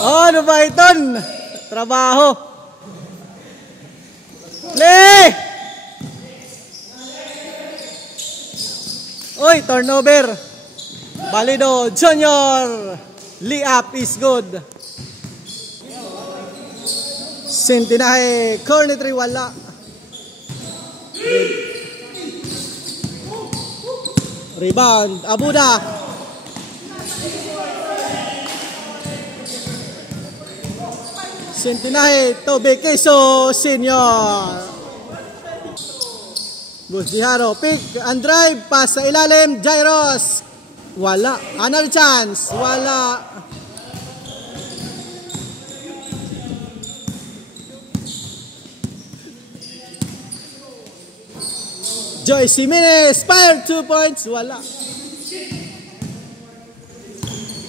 Oh, ano ba iton? Trabaho. Play! Oy, turnover. Balido Junior. Layup is good. Centinaje, corner 3, wala. Rebound, Abuda. Centinaje, Tobe Queso Senior. Busdiharo, pick and drive, pass sa ilalim, Jairos. Wala, another chance, wala. Joyce Jimenez, fire 2 points, wala.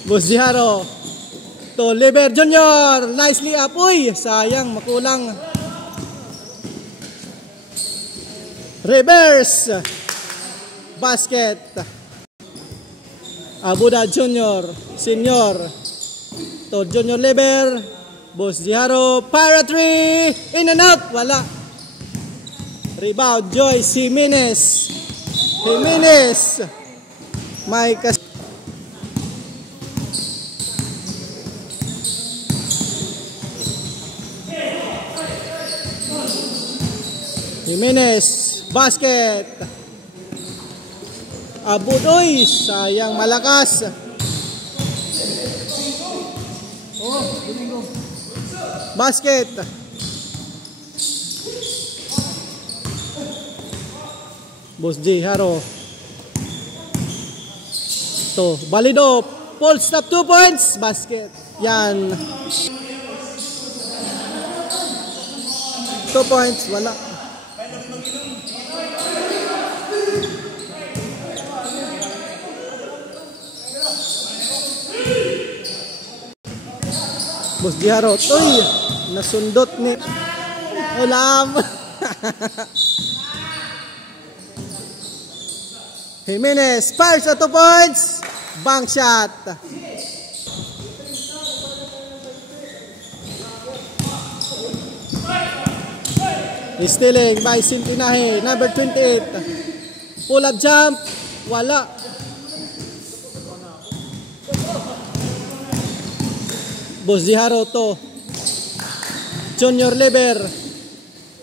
Busdiharo, to Lever Junior, nicely up, uy, sayang, makulang. Reverse basket. Abuda Junior Senior to Junior Lever. Busdiharo, para 3, in and out, wala. Rebound Joyce Jimenez. May Jimenez, basket. Abudoy, sayang, malakas. Basket. Busdiharo. To, Balido, full stop 2 points, basket. Yan. 2 points, wala. Busdiharo, toy, nasundot ni Ulam. Jimenez, fires at 2 points, bank shot. Stealing by Centinaje, number 28. Pull up jump, wala. Busdiharo to Junior Lever.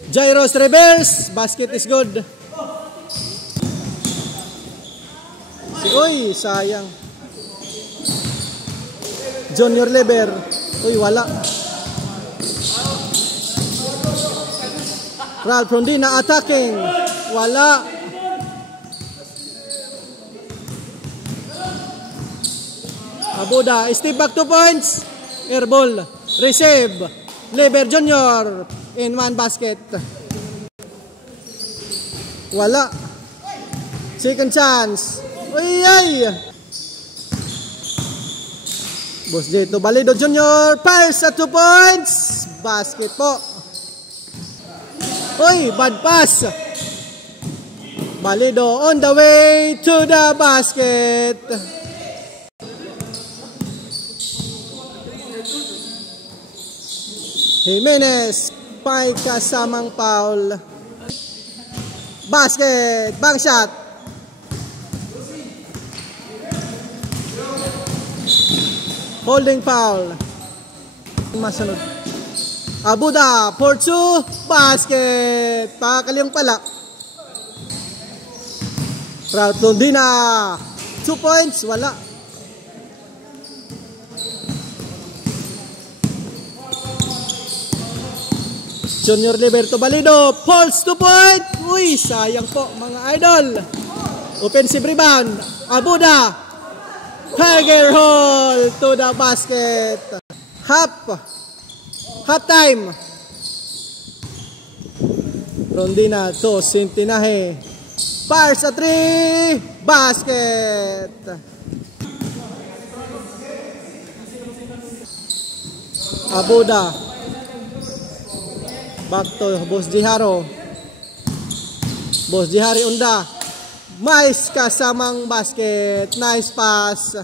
Jairos reverse, basket is good. Uy, sayang. Junior Lever. Uy, wala. Ralph Rondina attacking. Wala. Abuda, step back 2 points. Airball, receive, Lever Junior, in 1 basket. Wala. Second chance. Uy, ay. Busdito, Balido Junior, fires at 2 points. Basket po. Uy, bad pass. Balido on the way to the basket. Jimenez, may kasamang foul. Basket, bank shot. Holding foul. Masunod. Abuda, for 2, basket. Pakaliang pala. Ralph Rondina, 2 points, wala. Junior Liberto Balido, falls 2 point. Uy, sayang po mga idol. Offensive rebound, Abuda. Tiger Hall to the basket. Half time. Rondina to Centinaje. Fires a 3, basket. Abuda. Back to Busdiharo. Busdihari unda. Mais kasamang basket. Nice pass.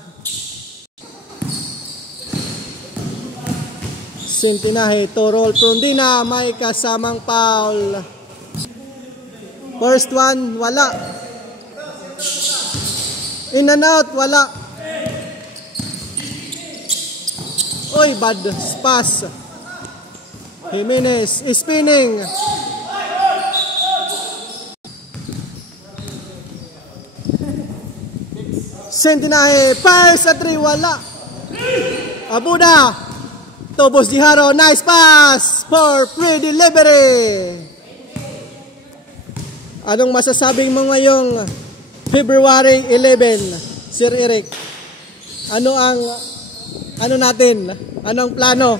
Sintinahe to roll Prondina, may kasamang foul. First one, wala. In and out, wala. Oy, bad pass. Jimenez is spinning. Sintinahe, fires at 3, wala. Abuda, Tobos Diharo, nice pass for free delivery. Anong masasabing mo ngayong February 11, Sir Eric? Ano natin? Anong plano?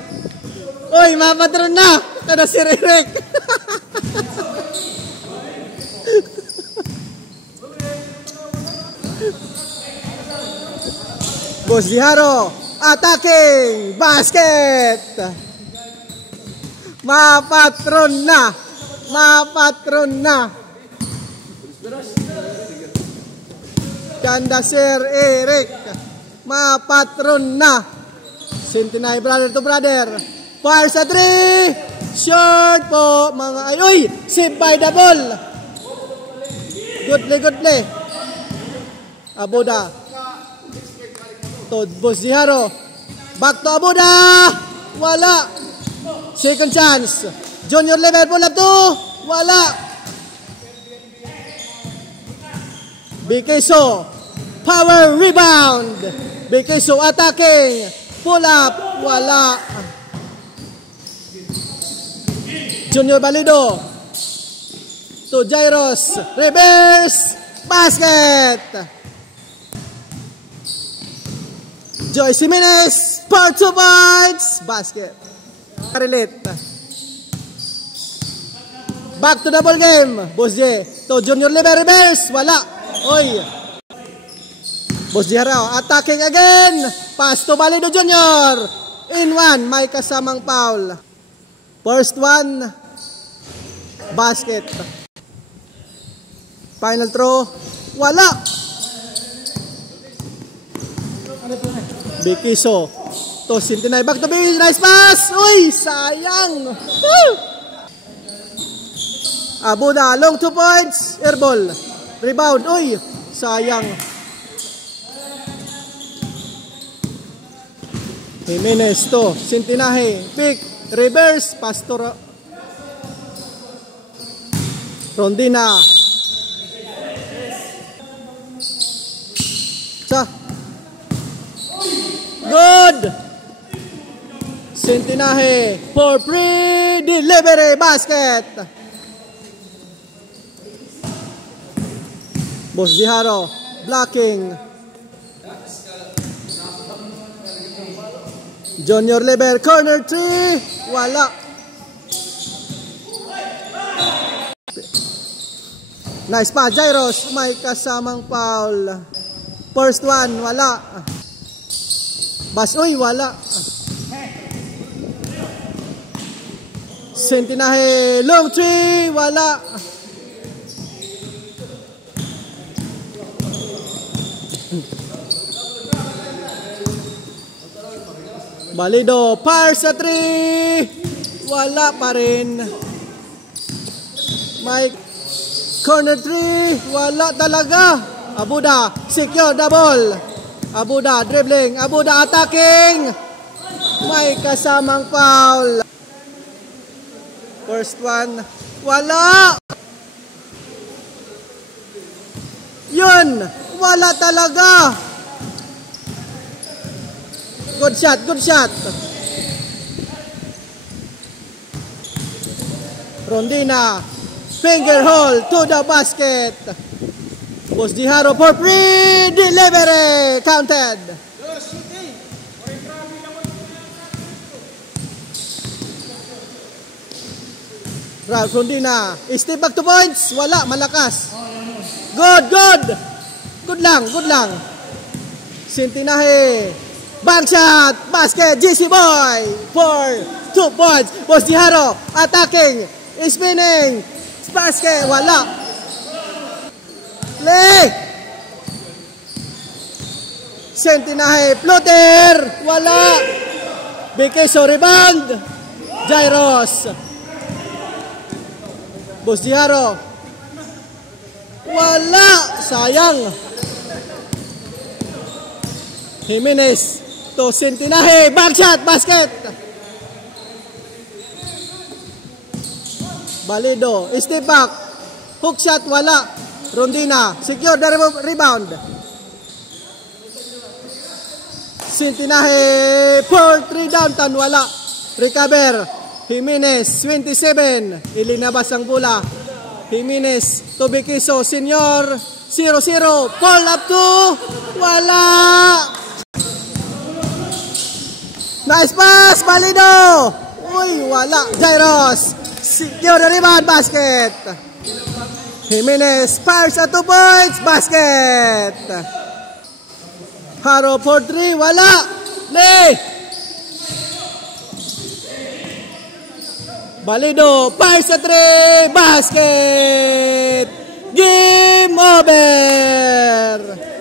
Oy, mapatron na! Ano, Sir Eric? Boss Diharo, attacking basket. Mapatron na. Ganda, Sir Eric. Mapatron na. Sintinahe, brother to brother. Fire sa 3. Short po mga ayoy. Save by the ball. Goodly. Abuda. To Boss Diharo. Back to Abuda. Wala. Second chance. Junior level pull up to. Wala. Bikeso. Power rebound. Bikeso attacking. Pull up. Wala. Junior Balido. To Jairos. Reverse. Basket. Joyce Jimenez for 2 points. Basket. Relate. Back to double game. Boss J. To Junior Lever reverse. Wala. Oy. Boss J Harao. Attacking again. Pass to Balido Junior. In one. May kasamang foul. First one. Basket. Final throw. Wala. Bikiso. To Sintinahe. Back to base. Nice pass. Uy, sayang. Woo! Abuda. Long 2 points. Airball. Rebound. Uy, sayang. Jimenez to Sintinahe. Pick. Reverse. Pastor. Prondina. Good. Sintinahe for free delivery basket. Boss Diharo blocking. Junior Lever corner 3. Wala. Nice pa, Jairos. May kasamang foul. First one, wala. Basoy, wala. Sintinahe, long 3, wala. Balido, par sa 3. Wala pa rin. Mike, corner 3. Wala talaga. Abuda, secure the ball. Abuda, dribbling. Abuda, attacking. May kasamang foul. First one. Wala. Yun. Wala talaga. Good shot, good shot. Prondina. Finger hole to the basket. Boss Diharo for free delivery. Counted. Ralph Prondina. Step back to points. Wala. Malakas. Good, good. Good lang, good lang. Sintinahe. Bank shot. Basket. GC Boy. For 2 points. Boss Diharo. Attacking. Spinning. Basket. Wala. Play! Sintinahe, floater! Wala! Bikeso, rebound! Jairos. Bosdiaro. Wala. Sayang. Jimenez to Sintinahe. Backshot. Basket. Balido. Step back. Hook shot. Wala. Rondina. Secure the rebound. Sintinahe. 4-3 downtown. Wala. Recover. Jimenez. 27. Ilinabas ang bola. Jimenez. Tubikiso. Senior. 0-0. Pull up to. Wala. Nice pass. Balido. Uy, wala. Jairos. Secure the rebound. Basket. Jimenez. Fires at 2 points. Basket. Haro 4-3. Wala. Lee. Balido. Fires at 3. Basket. Game over.